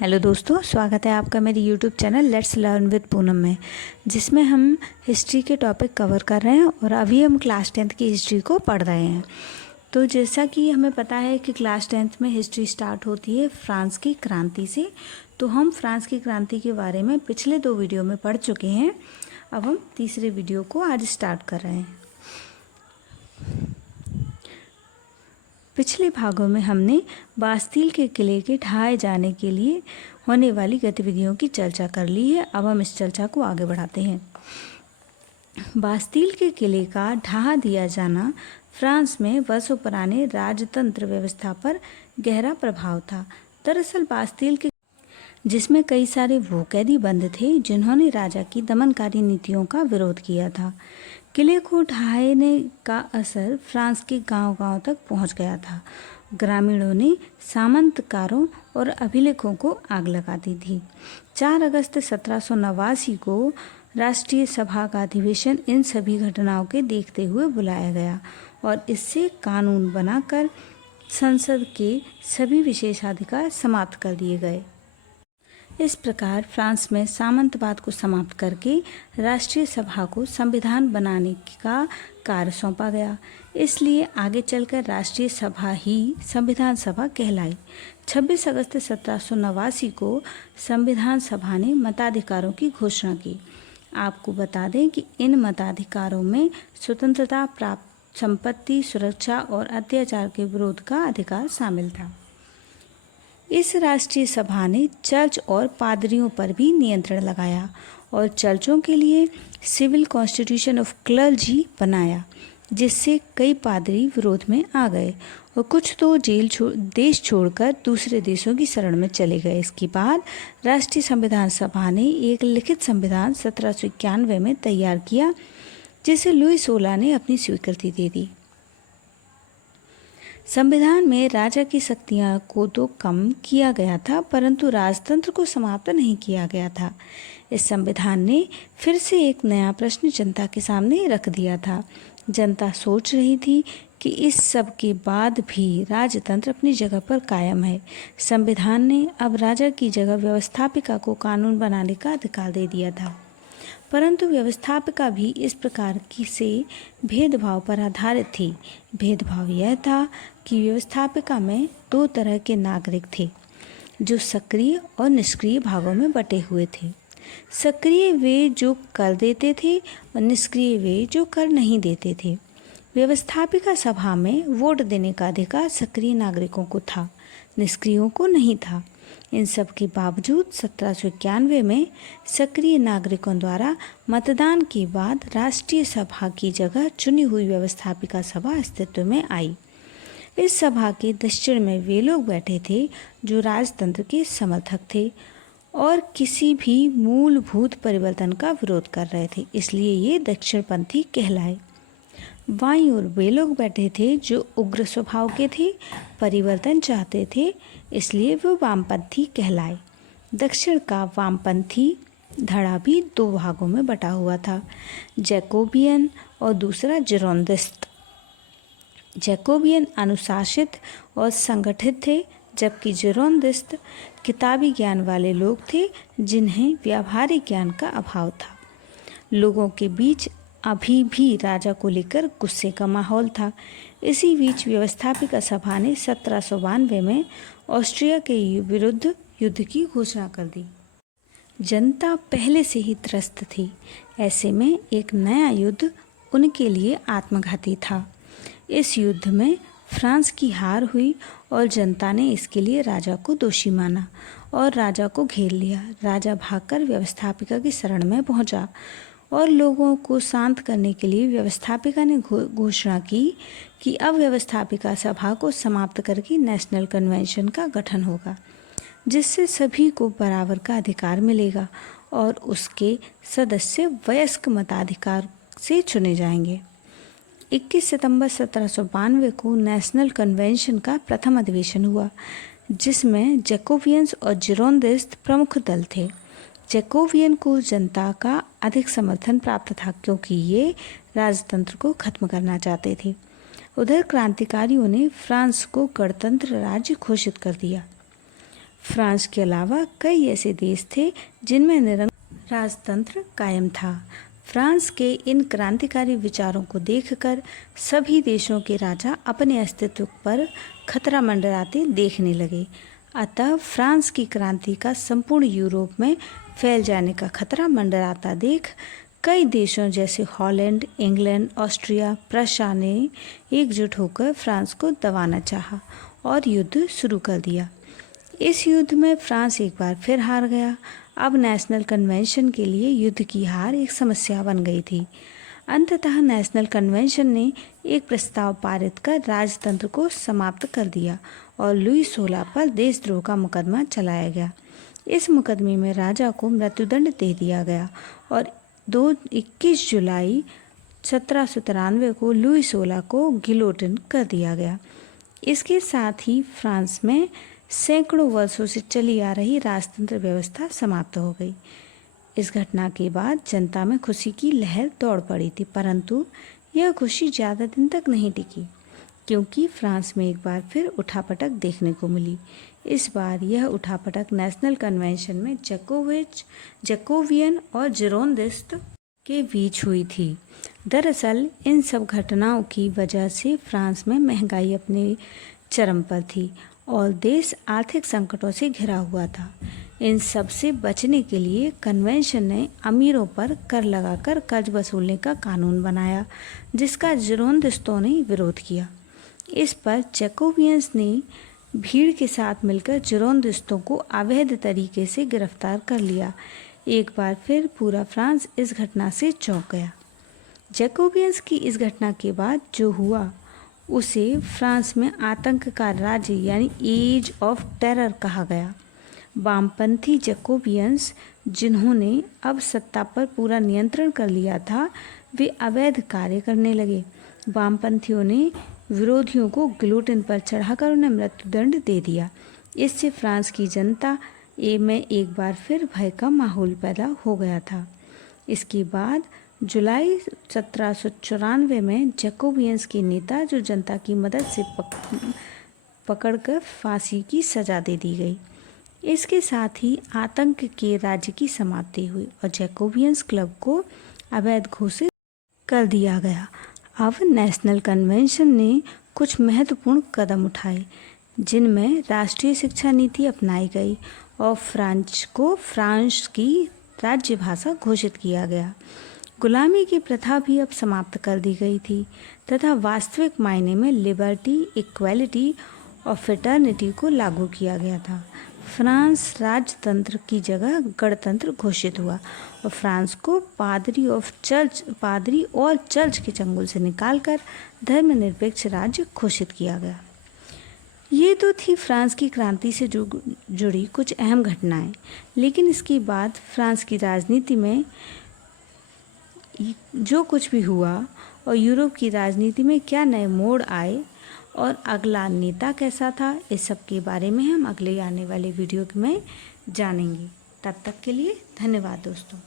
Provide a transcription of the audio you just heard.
Hello दोस्तों, स्वागत है आपका मेरे YouTube channel let's learn with Poonam में, जिसमें हम हिस्ट्री के टॉपिक कवर कर रहे हैं और अभी हम क्लास 10th की हिस्ट्री को पढ़ रहे हैं। तो जैसा कि हमें पता है कि क्लास 10th में हिस्ट्री स्टार्ट होती है फ्रांस की क्रांति से। तो हम फ्रांस की क्रांति के बारे में पिछले 2 वीडियो में पढ़ चुके हैं। अब हम तीसरे वीडियो को आज स्टार्ट कर रहे हैं। पिछले भागों में हमने बास्तील के किले के ढहाए जाने के लिए होने वाली गतिविधियों की चर्चा कर ली है। अब हम इस चर्चा को आगे बढ़ाते हैं। बास्तील के किले का ढहा दिया जाना फ्रांस में वर्षों पुराने राजतंत्र व्यवस्था पर गहरा प्रभाव था। दरअसल बास्तील के जिसमें कई सारे वो कैदी बंद थे जिन्होंने राजा की दमनकारी नीतियों का विरोध किया था। किले को ढहाने का असर फ्रांस के गांव-गांव तक पहुंच गया था। ग्रामीणों ने सामंतकारों और अभिलेखों को आग लगा दी थी। 4 अगस्त 1789 को राष्ट्रीय सभा का अधिवेशन इन सभी घटनाओं के देखते हुए बुलाया गया और इससे कानून बनाकर संसद के सभी विशेषाधिकार समाप्त कर दिए गए। इस प्रकार फ्रांस में सामंतवाद को समाप्त करके राष्ट्रीय सभा को संविधान बनाने का कार्य सौंपा गया। इसलिए आगे चलकर राष्ट्रीय सभा ही संविधान सभा कहलाई। 26 अगस्त 1789 को संविधान सभा ने मताधिकारों की घोषणा की। आपको बता दें कि इन मताधिकारों में स्वतंत्रता प्राप्त, संपत्ति सुरक्षा और अत्याचार के विरोध का अधिकार शामिल था। इस राष्ट्रीय सभा ने चर्च और पादरियों पर भी नियंत्रण लगाया और चर्चों के लिए सिविल कॉन्स्टिट्यूशन ऑफ क्लर्जी बनाया, जिससे कई पादरी विरोध में आ गए और कुछ तो देश छोड़कर दूसरे देशों की शरण में चले गए। इसके बाद राष्ट्रीय संविधान सभा ने एक लिखित संविधान 1791 में तैयार किया, जिसे लुई 16 ने अपनी स्वीकृति दे दी। संविधान में राजा की शक्तियां को तो कम किया गया था, परंतु राजतंत्र को समाप्त नहीं किया गया था। इस संविधान ने फिर से एक नया प्रश्न जनता के सामने रख दिया था। जनता सोच रही थी कि इस सब के बाद भी राजतंत्र अपनी जगह पर कायम है। संविधान ने अब राजा की जगह व्यवस्थापिका को कानून बनाने का अधिकार दे दिया था, परंतु व्यवस्थापिका भी इस प्रकार की से भेदभाव पर आधारित थी। भेदभाव यह था कि व्यवस्थापिका में 2 तरह के नागरिक थे, जो सक्रिय और निष्क्रिय भागों में बटे हुए थे। सक्रिय वे जो कर देते थे और निष्क्रिय वे जो कर नहीं देते थे। व्यवस्थापिका सभा में वोट देने का अधिकार सक्रिय नागरिकों को था, निष्क्रियों को नहीं था। इन सब के बावजूद 1791 में सक्रिय नागरिकों द्वारा मतदान के बाद राष्ट्रीय सभा की जगह चुनी हुई व्यवस्थापिका सभा अस्तित्व में आई। इस सभा के दक्षिण में वे लोग बैठे थे जो राजतंत्र के समर्थक थे और किसी भी मूलभूत परिवर्तन का विरोध कर रहे थे, इसलिए ये दक्षिणपंथी कहलाए। बाईं ओर वे लोग बैठे थे जो उग्र स्वभाव के थे, परिवर्तन चाहते थे, इसलिए वो वामपंथी कहलाए। दक्षिण का वामपंथी धड़ा भी 2 भागों में बटा हुआ था, जैकोबियन और दूसरा जिरोंदिस्ट। जैकोबियन अनुशासित और संगठित थे, जबकि जिरोंदिस्ट किताबी ज्ञान वाले लोग थे जिन्हें व्यावहारिक ज्ञान का अभाव था। लोगों के बीच अभी भी राजा को लेकर गुस्से का माहौल था। इसी बीच व्यवस्थापिका सभा ने 1792 में ऑस्ट्रिया के विरुद्ध युद्ध की घोषणा कर दी। जनता पहले से ही त्रस्त थी, ऐसे में एक नया युद्ध उनके लिए आत्मघाती था। इस युद्ध में फ्रांस की हार हुई और जनता ने इसके लिए राजा को दोषी माना और राजा को घेर लिया। राजा भागकर व्यवस्थापिका की शरण में पहुंचा और लोगों को शांत करने के लिए व्यवस्थापिका ने घोषणा की कि अब व्यवस्थापिका सभा को समाप्त करके नेशनल कन्वेंशन का गठन होगा, जिससे सभी को बराबर का अधिकार मिलेगा और उसके सदस्य वयस्क मताधिकार से चुने जाएंगे। 21 सितंबर 1792 को नेशनल कन्वेंशन का प्रथम अधिवेशन हुआ, जिसमें जैकोबियंस और जिरोंदिस्ट प्रमुख दल थे। जैकोबियन को जनता का अधिक समर्थन प्राप्त था क्योंकि ये राजतंत्र को खत्म करना चाहते थे। उधर क्रांतिकारियों ने फ्रांस को गणतंत्र राज्य घोषित कर दिया। फ्रांस के अलावा कई ऐसे देश थे जिनमें निरंकुश राजतंत्र कायम था। फ्रांस के इन क्रांतिकारी विचारों को देखकर सभी देशों के राजा अपने अस्तित्व पर खतरा मंडराते देखने लगे। अतः फ्रांस की क्रांति का संपूर्ण यूरोप में फैल जाने का खतरा मंडराता देख कई देशों जैसे हॉलैंड, इंग्लैंड, ऑस्ट्रिया, प्रशा ने एकजुट होकर फ्रांस को दबाना चाहा और युद्ध शुरू कर दिया। इस युद्ध में फ्रांस एक बार फिर हार गया। अब नेशनल कन्वेंशन के लिए युद्ध की हार एक समस्या बन गई थी। अंततः नेशनल कन्वेंशन ने एक प्रस्ताव पारित कर राजतंत्र को समाप्त कर दिया और लुई 16 पर देशद्रोह का मुकदमा चलाया गया। इस मुकदमे में राजा को मृत्युदंड दे दिया गया और 21 जुलाई 1793 को लुई 16 को गिलोटिन कर दिया गया। इसके साथ ही फ्रांस में सैकड़ों वर्षों से चली आ रही राजतंत्र व्यवस्था समाप्त हो गई। इस घटना के बाद जनता में खुशी की लहर दौड़ पड़ी थी, परंतु यह खुशी ज़्यादा दिन तक नहीं टिकी, क्योंकि फ्रांस में एक बार फिर उठापटक देखने को मिली। इस बार यह उठापटक नेशनल कन्वेंशन में जैकोबियन और जिरोंदिस्ट के बीच हुई थी। दरअसल इन सब घटनाओं की वजह से फ्रांस में महंगाई अपने चरम पर थी और देश आर्थिक संकटों से घिरा हुआ था। इन सब से बचने के लिए कन्वेंशन ने अमीरों पर कर लगाकर कर्ज वसूलने का कानून बनाया, जिसका जिरोंदिस्तों ने विरोध किया। इस पर जैकोबियंस ने भीड़ के साथ मिलकर जिरोंदिस्तों को अवैध तरीके से गिरफ्तार कर लिया। एक बार फिर पूरा फ्रांस इस घटना से चौंक गया। जैकोबियंस की इस घटना के बाद जो हुआ उसे फ्रांस में आतंक का राज्य यानी एज ऑफ टेरर कहा गया। वामपंथी जैकोबियंस, जिन्होंने अब सत्ता पर पूरा नियंत्रण कर लिया था, वे अवैध कार्य करने लगे। वामपंथियों ने विरोधियों को गिलोटिन पर चढ़ाकर उन्हें मृत्युदंड दे दिया। इससे फ्रांस की जनता में एक बार फिर भय का माहौल पैदा हो गया था। इसके बाद जुलाई 1794 में जैकोबियंस के नेता जो जनता की मदद से पकड़कर फांसी की सजा दे दी गई। इसके साथ ही आतंक के राज्य की समाप्ति हुई और जैकोबियंस क्लब को अवैध घोषित कर दिया गया। अब नेशनल कन्वेंशन ने कुछ महत्वपूर्ण कदम उठाए, जिनमें राष्ट्रीय शिक्षा नीति अपनाई गई और फ्रांस को फ्रांस की राज्य भाषा घोषित किया गया। गुलामी की प्रथा भी अब समाप्त कर दी गई थी तथा वास्तविक मायने में लिबर्टी, इक्वालिटी और फ्रेटर्निटी को लागू किया गया था। फ्रांस राजतंत्र की जगह गणतंत्र घोषित हुआ और फ्रांस को पादरी और चर्च के चंगुल से निकालकर धर्मनिरपेक्ष राज्य घोषित किया गया। ये तो थी फ्रांस की क्रांति से जुड़ी कुछ अहम घटनाएं, लेकिन इसके बाद फ्रांस की राजनीति में जो कुछ भी हुआ और यूरोप की राजनीति में क्या नए मोड़ आए और अगला नेता कैसा था, इस सब के बारे में हम अगले आने वाले वीडियो में जानेंगे। तब तक के लिए धन्यवाद दोस्तों।